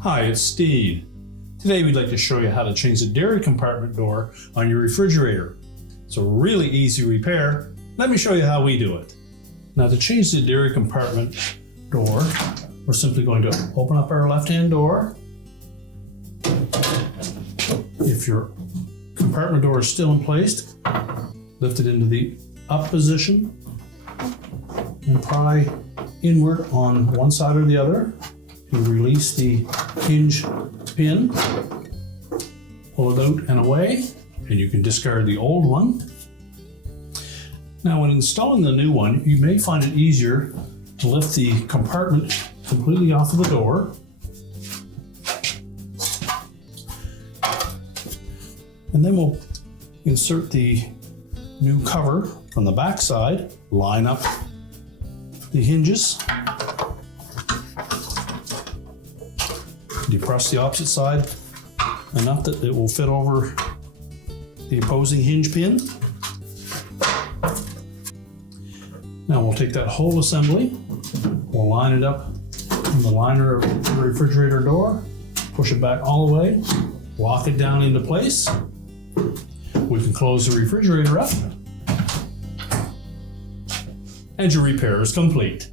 Hi, it's Steve. Today we'd like to show you how to change the dairy compartment door on your refrigerator. It's a really easy repair. Let me show you how we do it. Now to change the dairy compartment door, we're simply going to open up our left-hand door. If your compartment door is still in place, lift it into the up position and pry inward on one side or the other. You release the hinge pin, pull it out and away, and you can discard the old one. Now when installing the new one, you may find it easier to lift the compartment completely off of the door. And then we'll insert the new cover from the back side, line up the hinges, depress the opposite side enough that it will fit over the opposing hinge pin. Now we'll take that whole assembly, we'll line it up in the liner of the refrigerator door, push it back all the way, lock it down into place. We can close the refrigerator up, and your repair is complete.